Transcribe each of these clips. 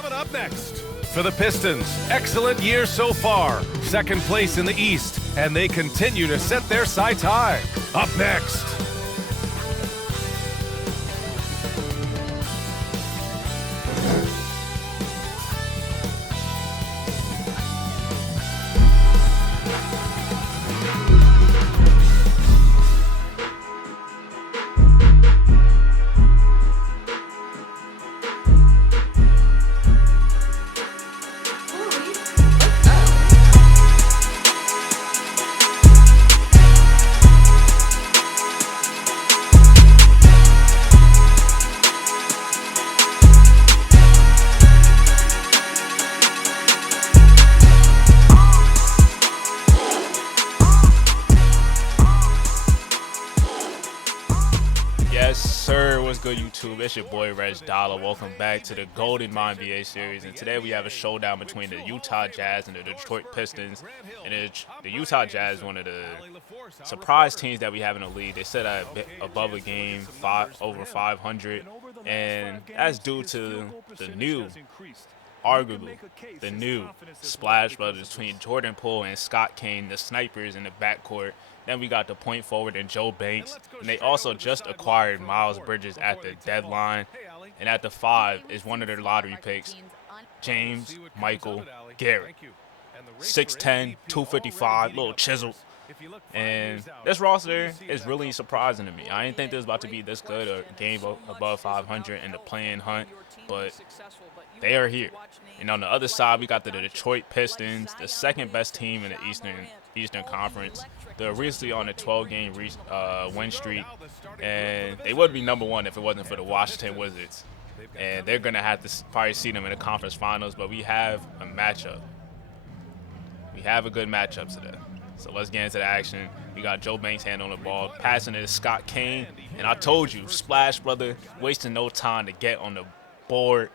Coming up next. For the Pistons, excellent year so far. Second place in the East, and they continue to set their sights high. Up next. Good YouTube, it's your boy RegDolla. Welcome back to the Golden Mynba series, and today we have a showdown between the Utah Jazz and the Detroit Pistons. And the Utah Jazz is one of the surprise teams that we have in the league. They sit at above a game, over 500, and that's due to arguably the new splash brothers between Jordan Poole and Scott Kane, the snipers in the backcourt. Then we got the point forward and Joe Banks. And they also just acquired Miles Bridges at the deadline. And at the 5 is one of their lottery picks, James Michael Garrett. 6'10", 255, little chiseled. And this roster is really surprising to me. I didn't think this was about to be this good, a game above 500 in the play-in hunt, but they are here. And on the other side, we got the Detroit Pistons, the second best team in the Eastern Conference. They're recently on a 12-game win streak, and they would be number one if it wasn't for the Washington Wizards. And they're going to have to probably see them in the conference finals, but we have a matchup. We have a good matchup today. So let's get into the action. We got Joe Banks handling the ball, passing it to Scott Kane. And I told you, Splash Brother, wasting no time to get on the board.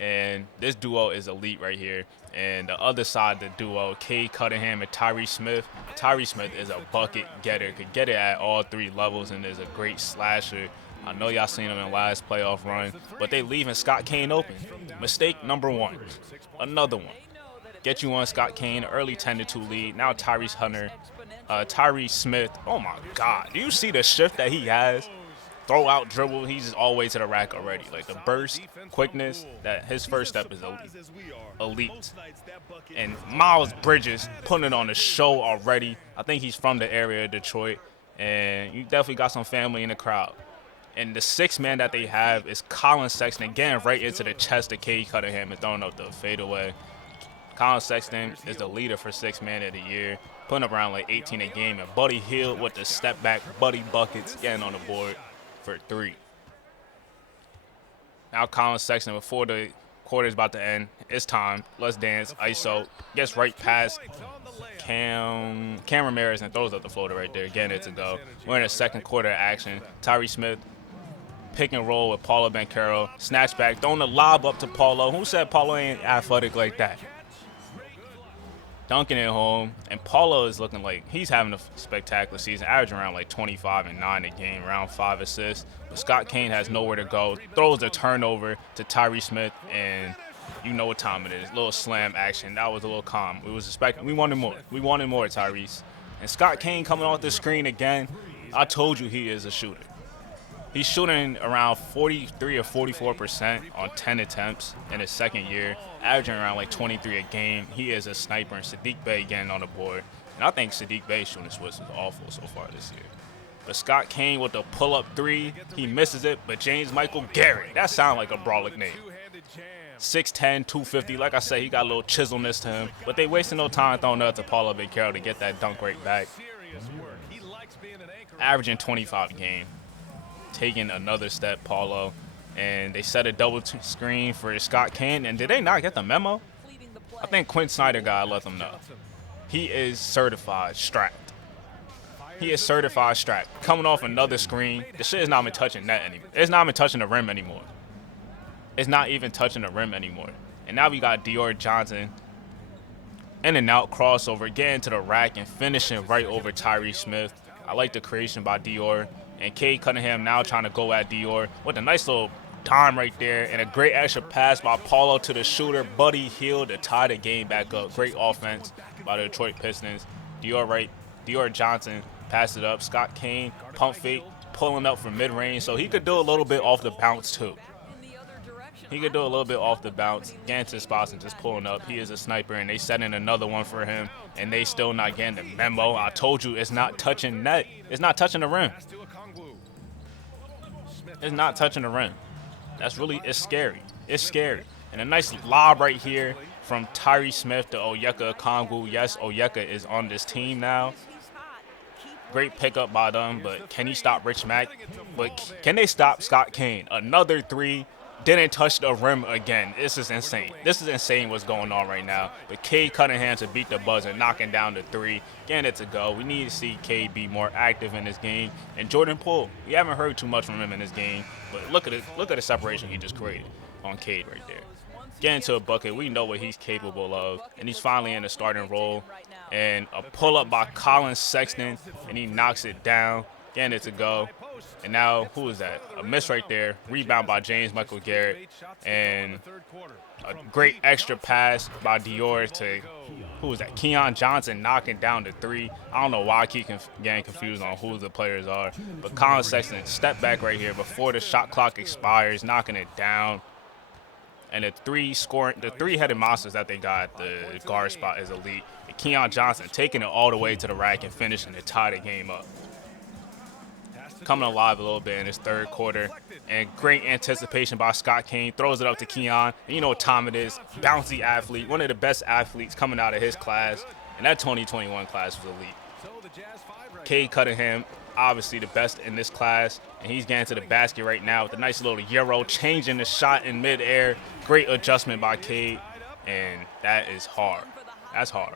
And this duo is elite right here. And the other side of the duo, Cade Cunningham and Tyrese Smith. Tyrese Smith is a bucket getter, could get it at all three levels, and is a great slasher. I know y'all seen him in the last playoff run, but they leaving Scott Kane open. Mistake number one. Another one. Get you on Scott Kane, early 10-2 lead. Now Tyrese Smith. Oh my God. Do you see the shift that he has? Throw out, dribble, he's just all the way to the rack already. Like the burst, quickness, that his first step is elite. And Miles Bridges putting it on the show already. I think he's from the area of Detroit, and you definitely got some family in the crowd. And the sixth man that they have is Colin Sexton, getting right into the chest of Cade Cunningham and throwing up the fadeaway. Colin Sexton is the leader for sixth man of the year, putting up around like 18 a game. And Buddy Hield with the step back, Buddy buckets, getting on the board for 3. Now Colin Sexton, before the quarter is about to end, it's time. Let's dance. ISO gets right past Cam Ramirez and throws up the floater right there. Getting it to go. We're in the second quarter of action. Tyrese Smith pick and roll with Paulo Banchero. Snatch back, throwing the lob up to Paulo. Who said Paulo ain't athletic like that? Dunking it home, and Paulo is looking like he's having a spectacular season, averaging around like 25 and 9 a game, around 5 assists. But Scott Kane has nowhere to go, throws the turnover to Tyrese Smith, and you know what time it is. Little slam action. That was a little calm. We wanted more. We wanted more, Tyrese. And Scott Kane coming off the screen again. I told you he is a shooter. He's shooting around 43 or 44% on 10 attempts in his second year, averaging around like 23 a game. He is a sniper, and Sadiq Bey getting on the board. And I think Sadiq Bey's shooting switch is awful so far this year. But Scott Kane with the pull-up 3, he misses it, but James Michael Garrett, that sounds like a brawling name. 6'10", 250, like I said, he got a little chiselness to him, but they wasting no time throwing it to Paulo Banchero to get that dunk right back. Averaging 25 a game. Taking another step, Paulo, and they set a double screen for Scott Kane. And did they not get the memo? I think Quinn Snyder guy let them know. He is certified strapped. He is certified strapped. Coming off another screen. The shit is not even touching net anymore. It's not even touching the rim anymore. It's not even touching the rim anymore. And now we got Dior Johnson. In and out crossover, getting to the rack and finishing right over Tyrese Smith. I like the creation by Dior. And Cade Cunningham now trying to go at Dior with a nice little dime right there, and a great extra pass by Paulo to the shooter, Buddy Hield, to tie the game back up. Great offense by the Detroit Pistons. Dior Johnson passed it up. Scott Kane, pump fake, pulling up from mid-range, so he could do a little bit off the bounce too. He could do a little bit off the bounce, getting to spots and just pulling up. He is a sniper, and they set in another one for him, and they still not getting the memo. I told you, it's not touching net. It's not touching the rim. It's not touching the rim. It's scary. It's scary. And a nice lob right here from Tyree Smith to Onyeka Okongwu. Yes, Onyeka is on this team now. Great pickup by them, but can he stop Rich Mack? But can they stop Scott Kane? Another three. Didn't touch the rim again. This is insane. This is insane what's going on right now. But Cade Cunningham to beat the buzzer, knocking down the three, getting it to go. We need to see Cade be more active in this game. And Jordan Poole, we haven't heard too much from him in this game, but look at the separation he just created on Cade right there. Getting to a bucket, we know what he's capable of, and he's finally in the starting role. And a pull-up by Colin Sexton, and he knocks it down, getting it to go. And now, who is that? A miss right there. Rebound by James Michael Garrett. And a great extra pass by Dior to, who is that? Keon Johnson knocking down the three. I don't know why I keep getting confused on who the players are. But Colin Sexton, step back right here before the shot clock expires, knocking it down. And the three-headed monsters that they got at the guard spot is elite. And Keon Johnson taking it all the way to the rack and finishing to tie the game up. Coming alive a little bit in his third quarter. And great anticipation by Scott Kane. Throws it up to Keon. And you know what time it is. Bouncy athlete. One of the best athletes coming out of his class. And that 2021 class was elite. Cade Cunningham, obviously the best in this class. And he's getting to the basket right now with a nice little euro. Changing the shot in midair. Great adjustment by Cade. And that is hard. That's hard.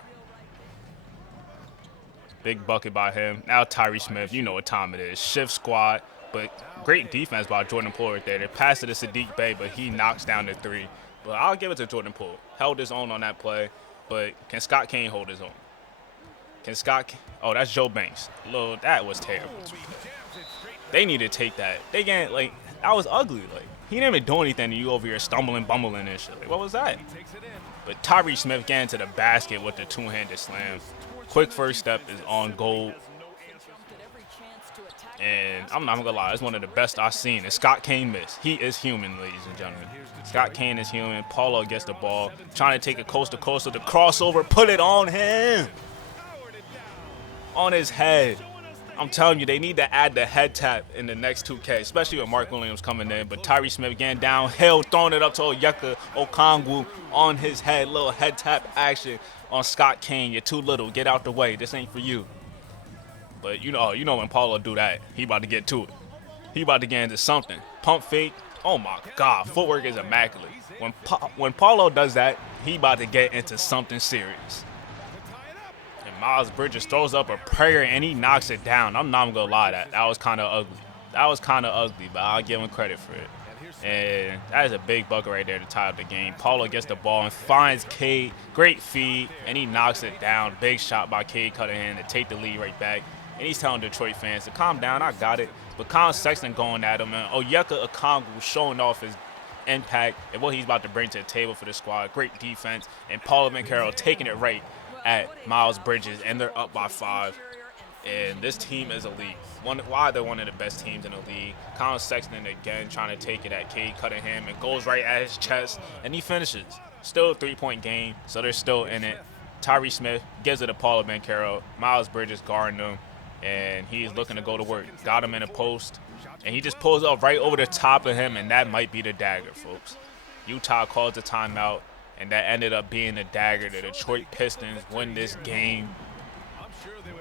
Big bucket by him. Now Tyree Smith, you know what time it is. Shift squad, but great defense by Jordan Poole right there. They passed it to Sadiq Bey, but he knocks down the three. But I'll give it to Jordan Poole. Held his own on that play, but can Scott Kane hold his own? Oh, that's Joe Banks. Lord, that was terrible. They need to take that. They can't, that was ugly. He didn't even do anything to you over here stumbling, bumbling and shit. What was that? But Tyree Smith getting to the basket with the two-handed slam. Quick first step is on gold. And I'm not going to lie, it's one of the best I've seen. And Scott Kane missed. He is human, ladies and gentlemen. Scott Kane is human. Paulo gets the ball. Trying to take it coast to coast with the crossover. Put it on him. On his head. I'm telling you, they need to add the head tap in the next 2K, especially with Mark Williams coming in. But Tyree Smith getting downhill, throwing it up to Onyeka Okongwu on his head. Little head tap action on Scott Kane. You're too little. Get out the way. This ain't for you. But you know when Paulo do that, he about to get to it. He about to get into something. Pump fake. Oh my God, footwork is immaculate. When Paulo does that, he about to get into something serious. Miles Bridges throws up a prayer and he knocks it down. I'm not gonna lie, that was kind of ugly. That was kind of ugly, but I'll give him credit for it. And that is a big bucket right there to tie up the game. Paulo gets the ball and finds Cade. Great feed, and he knocks it down. Big shot by Cade Cunningham to take the lead right back. And he's telling Detroit fans to calm down. I got it. But Colin Sexton going at him, and Onyeka Okongwu showing off his impact and what he's about to bring to the table for the squad. Great defense, and Paulo Banchero taking it right at Miles Bridges, and they're up by 5. And this team is elite. Why they're one of the best teams in the league. Colin Sexton again trying to take it at Cade Cunningham and goes right at his chest, and he finishes. Still a 3-point game, so they're still in it. Tyree Smith gives it to Paulo Banchero. Miles Bridges guarding him, and he's looking to go to work. Got him in a post, and he just pulls up right over the top of him, and that might be the dagger, folks. Utah calls the timeout. And that ended up being the dagger. The Detroit Pistons win this game.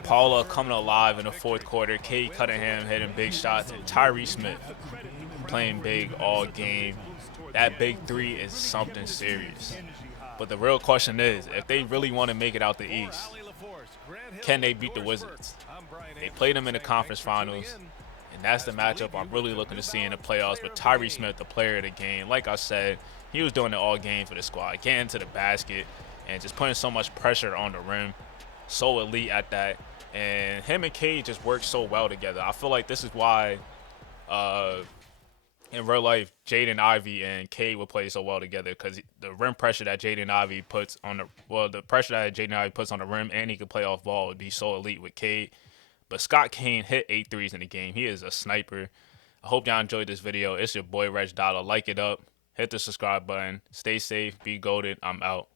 Paula coming alive in the fourth quarter. Cade Cunningham hitting big shots. And Tyree Smith playing big all game. That big three is something serious. But the real question is, if they really want to make it out the East, can they beat the Wizards? They played them in the conference finals. And that's the matchup I'm really looking to see in the playoffs. But Tyree Smith, the player of the game, like I said, he was doing it all game for the squad, getting to the basket and just putting so much pressure on the rim. So elite at that. And him and Cade just work so well together. I feel like this is why in real life, Jaden Ivey and Cade would play so well together because the rim pressure that Jaden Ivey puts on the pressure that Jaden Ivey puts on the rim, and he could play off ball, would be so elite with Cade. But Scott Kane hit 8 threes in the game. He is a sniper. I hope y'all enjoyed this video. It's your boy RegDolla. Like it up. Hit the subscribe button. Stay safe. Be goated. I'm out.